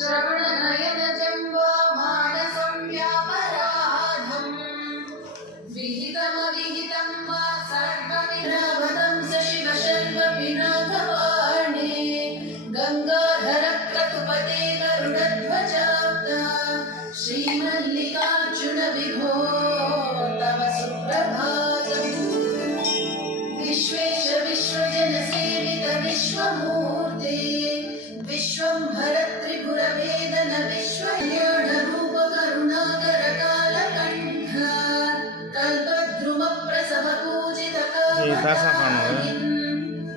श्रवणनयनजम्बा मानसं व्यापराधम् विहितमविहितं वा सर्वविरावतं स शिवशर्वविनाथवाणे गङ्गाधरक्रतुपते गरुडध्वजाप्ता श्रीमल्लिकार्जुन विभो तव सुप्रभातम् विश्वेश विश्वजनसेवित विश्वमूर्ते विश्वंभर त्रिपुरभेदन विश्वकल्याणरूप करुणाकर कालकण्ठ कल्पद्रुम प्रसव पूजित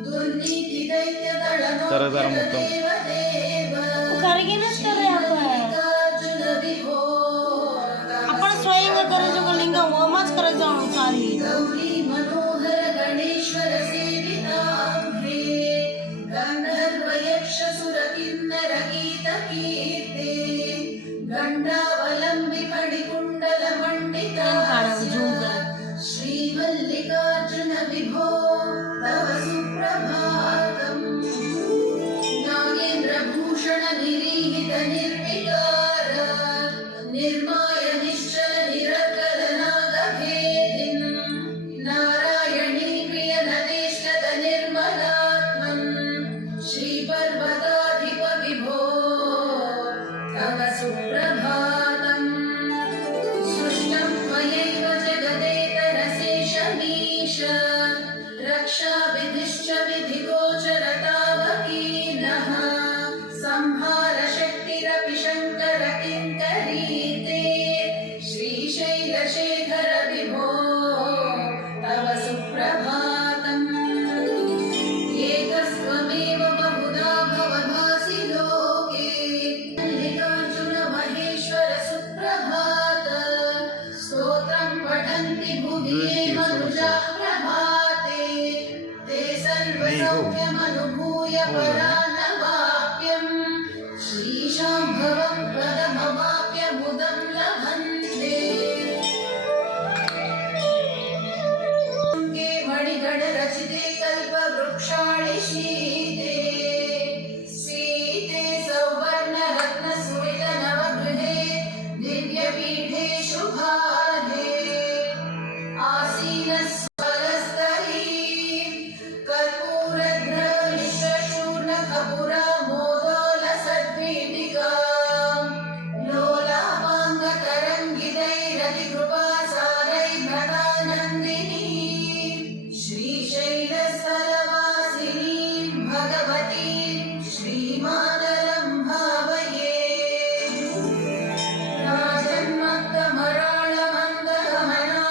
दुर्नीति दैत्य दळनोद्यत देवदेव मल्लिकार्जुन विभो आपण स्वयं करायचं का लिंग होमच करायचं सारी गौरी मनोहर गणेश्वर सेविताम्भे गंधर्व यक्ष सुर किन्नर गीत कीर्ते गंडावलंबि फणिकुंडल मंडितास्य श्री मल्लिकार्जुन विभो तव सुप्रभातम् नागेन्द्र भूषण निरीहित निर्विकार निर्माय निश्चल निरकल नागभेदिन् नारायणी प्रिय नदेष्टत निर्मलात्मन् श्रीपर्वताधिप विभो तव सुप्रभातम् सृष्टं त्वयैव जगदेतरशेषमीश रक्षाविधिश्च विधिगोचरतावकीनः संहार शक्तिरपि शङ्कर किङ्करीते श्रीशैलशेखर विभो तव सुप्रभातम् एकस्त्वमेव बहुधा भवभासि लोके मल्लिकार्जुन महेश्वर सुप्रभात स्तोत्रं पठन्ति भुवि ये मनुजाः प्रभाते ते सर्वसौख्यमनुभूय परानवाप्यम् श्रीशाम्भवं पदमवाप्य मुदं लभन्ते मणिगण रचिते कल्पवृक्षाणि शीते सीते सौवर्ण रत्न सुरित नवगृहे दिव्यपीठे शुभार्हे आसीन स्वरस्तरी कर्पूरध्रनिश्चूर्ण खपुरा मोदोल सद्वीटिका लोलापाङ्ग तरङ्गितैरतिकृपासारैर्भृतानन्दिनी श्रीशैलस्थलवासिनी भगवती श्रीमातरं भावये राजन्मत्तमराळमन्दगमना